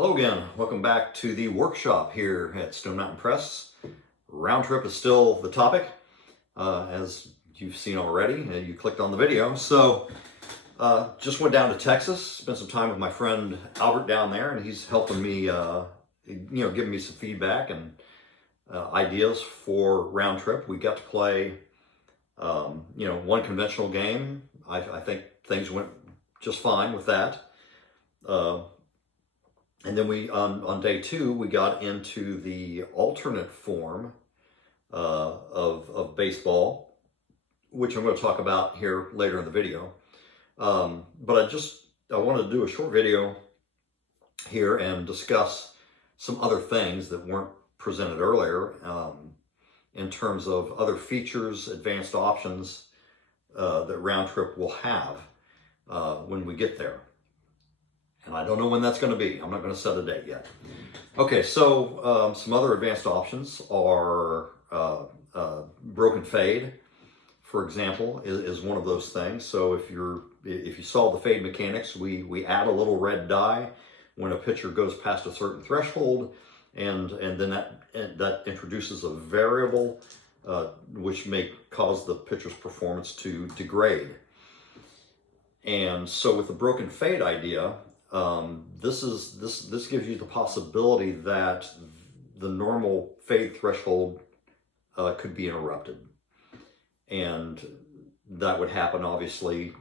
Hello again. Welcome back to the workshop here at Stone Mountain Press. Round trip is still the topic, as you've seen already. You clicked on the video. So just went down to Texas, spent some time with my friend Albert down there, and he's helping me, giving me some feedback and ideas for round trip. We got to play, one conventional game. I think things went just fine with that. And then on day two, we got into the alternate form of baseball, which I'm going to talk about here later in the video. But I wanted to do a short video here and discuss some other things that weren't presented earlier in terms of other features, advanced options that round trip will have when we get there. And I don't know when that's going to be. I'm not going to set a date yet. Okay, so some other advanced options are broken fade, for example, is one of those things. So if you saw the fade mechanics, we add a little red die when a pitcher goes past a certain threshold, and then that introduces a variable which may cause the pitcher's performance to degrade. And so with the broken fade idea, this gives you the possibility that the normal fade threshold could be interrupted, and that would happen obviously,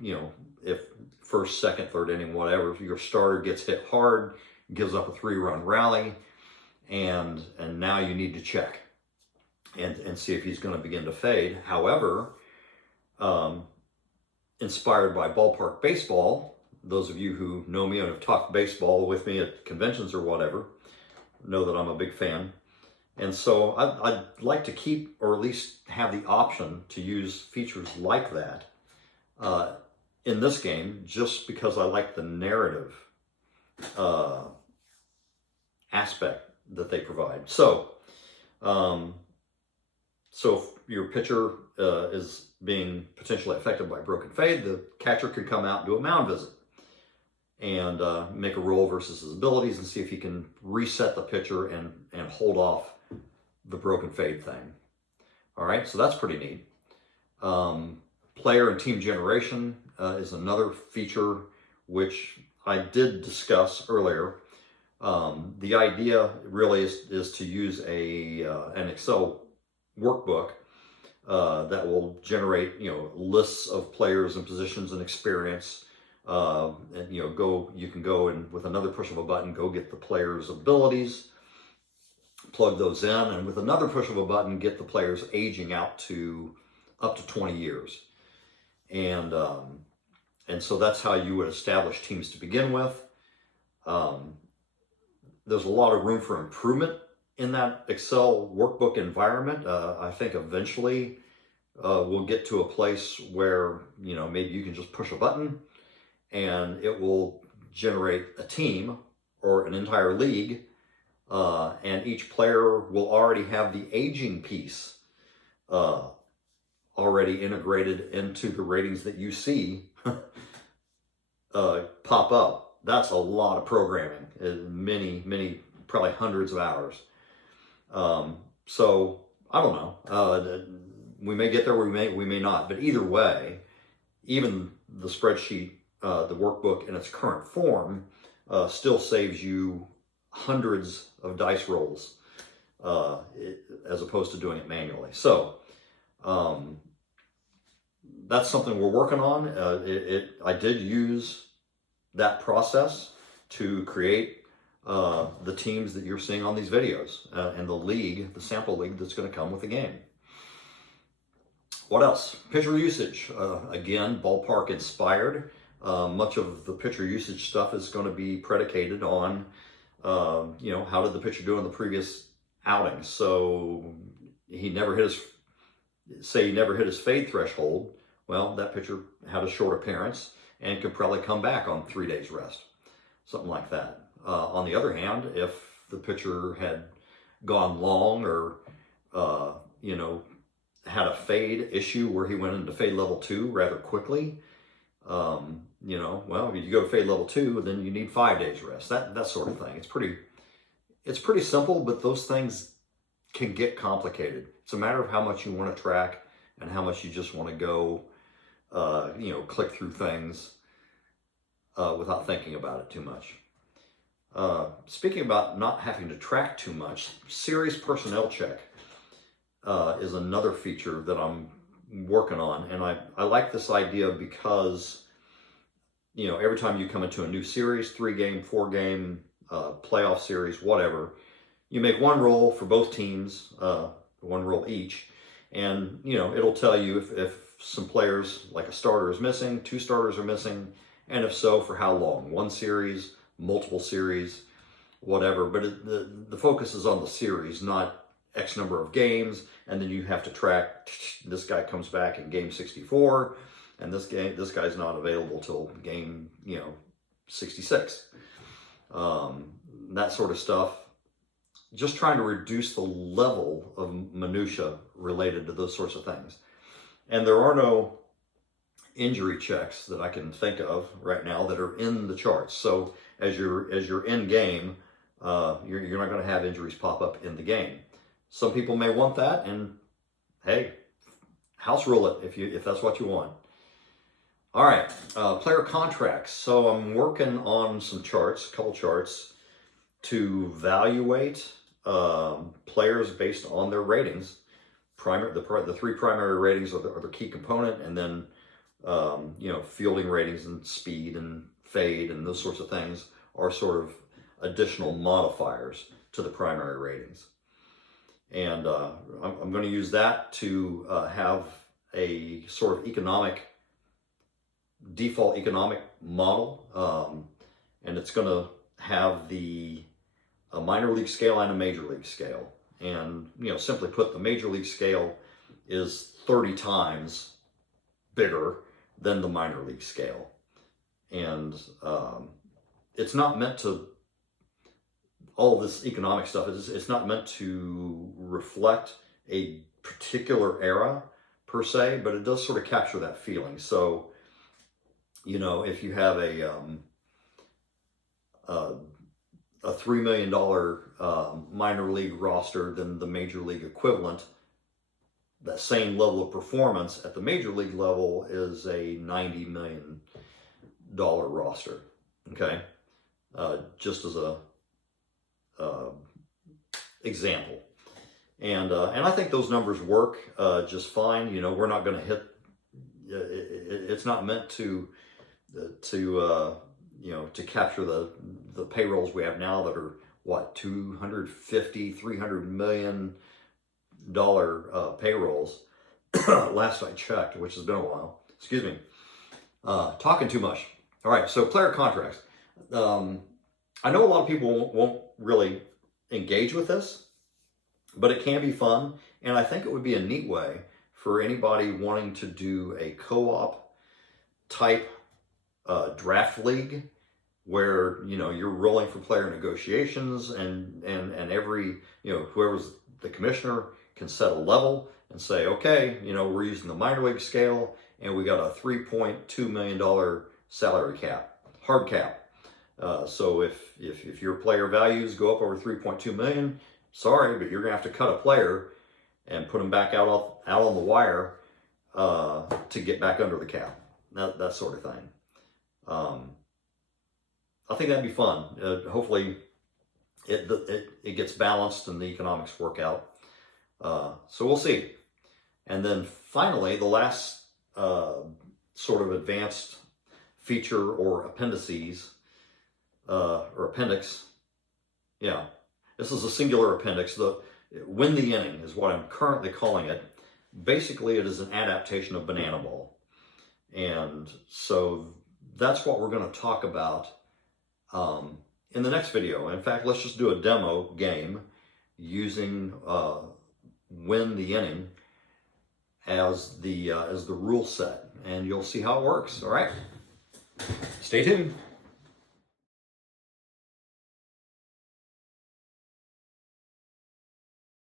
if first, second, third inning, whatever, your starter gets hit hard, gives up a 3-run rally, and now you need to check and see if he's going to begin to fade. However, inspired by ballpark baseball, those of you who know me and have talked baseball with me at conventions or whatever know that I'm a big fan. And so I'd like to keep, or at least have the option to use features like that in this game, just because I like the narrative aspect that they provide. So, if your pitcher is being potentially affected by broken fade, the catcher could come out and do a mound visit and make a roll versus his abilities and see if he can reset the pitcher and hold off the broken fade thing. All right, so that's pretty neat. Player and team generation is another feature which I did discuss earlier. The idea really is to use an Excel workbook that will generate lists of players and positions and experience. And you can go and with another push of a button, go get the player's abilities, plug those in, and with another push of a button, get the player's aging out to up to 20 years. And so that's how you would establish teams to begin with. There's a lot of room for improvement in that Excel workbook environment. I think eventually we'll get to a place where, maybe you can just push a button and it will generate a team or an entire league, and each player will already have the aging piece already integrated into the ratings that you see pop up. That's a lot of programming, many, probably hundreds of hours. So I don't know. We may get there, we may not. But either way, even the spreadsheet, the workbook in its current form, still saves you hundreds of dice rolls as opposed to doing it manually. So that's something we're working on. I did use that process to create the teams that you're seeing on these videos and the sample league that's going to come with the game. What else? Pitcher usage. Again, ballpark inspired. Much of the pitcher usage stuff is going to be predicated on, how did the pitcher do in the previous outing? So he never hit his fade threshold. Well, that pitcher had a short appearance and could probably come back on 3 days rest, something like that. On the other hand, if the pitcher had gone long or, had a fade issue where he went into fade level 2 rather quickly, You know, well, if you go to fade level 2, then you need 5 days rest. That sort of thing. It's pretty simple, but those things can get complicated. It's a matter of how much you want to track and how much you just want to go, you know, click through things without thinking about it too much. Speaking about not having to track too much, series personnel check is another feature that I'm working on, and I like this idea because, you know, every time you come into a new series, 3-game, 4-game, playoff series, whatever, you make one roll for both teams, one roll each, and, you know, it'll tell you if some players, like a starter is missing, 2 starters are missing, and if so, for how long, 1 series, multiple series, whatever. But the focus is on the series, not X number of games, and then you have to track, this guy comes back in game 64, and this guy's not available till game, you know, 66. That sort of stuff. Just trying to reduce the level of minutia related to those sorts of things. And there are no injury checks that I can think of right now that are in the charts. So as you're in game, you're not going to have injuries pop up in the game. Some people may want that, and hey, house rule it if that's what you want. All right, player contracts. So I'm working on some charts, a couple charts, to evaluate players based on their ratings. The 3 primary ratings are the key component, and then you know, fielding ratings and speed and fade and those sorts of things are sort of additional modifiers to the primary ratings. And I'm going to use that to have a sort of default economic model, and it's going to have a minor league scale and a major league scale. And, you know, simply put, the major league scale is 30 times bigger than the minor league scale. And it's not meant to, all this economic stuff, it's not meant to reflect a particular era per se, but it does sort of capture that feeling. So, you know, if you have a $3 million minor league roster, then the major league equivalent, that same level of performance at the major league level, is a $90 million roster. Okay, just as a example, and I think those numbers work just fine. You know, we're not going to hit. It's not meant to you know, to capture the payrolls we have now that are what, $250, $300 million payrolls. Last I checked, which has been a while. Excuse me. Talking too much. All right, so player contracts. I know a lot of people won't really engage with this, but it can be fun, and I think it would be a neat way for anybody wanting to do a co-op type draft league, where, you know, you're rolling for player negotiations, and every, you know, whoever's the commissioner can set a level and say, okay, you know, we're using the minor league scale, and we got a $3.2 million salary cap, hard cap. So if your player values go up over 3.2 million, sorry, but you're gonna have to cut a player and put them back out on the wire to get back under the cap. That sort of thing. I think that'd be fun. Hopefully it gets balanced and the economics work out. So we'll see. And then finally, the last sort of advanced feature or appendices, or appendix. Yeah, this is a singular appendix. The Win the Inning is what I'm currently calling it. Basically, it is an adaptation of Banana Ball. And so that's what we're going to talk about in the next video. In fact, let's just do a demo game using Win the Inning as the rule set, and you'll see how it works. All right, stay tuned.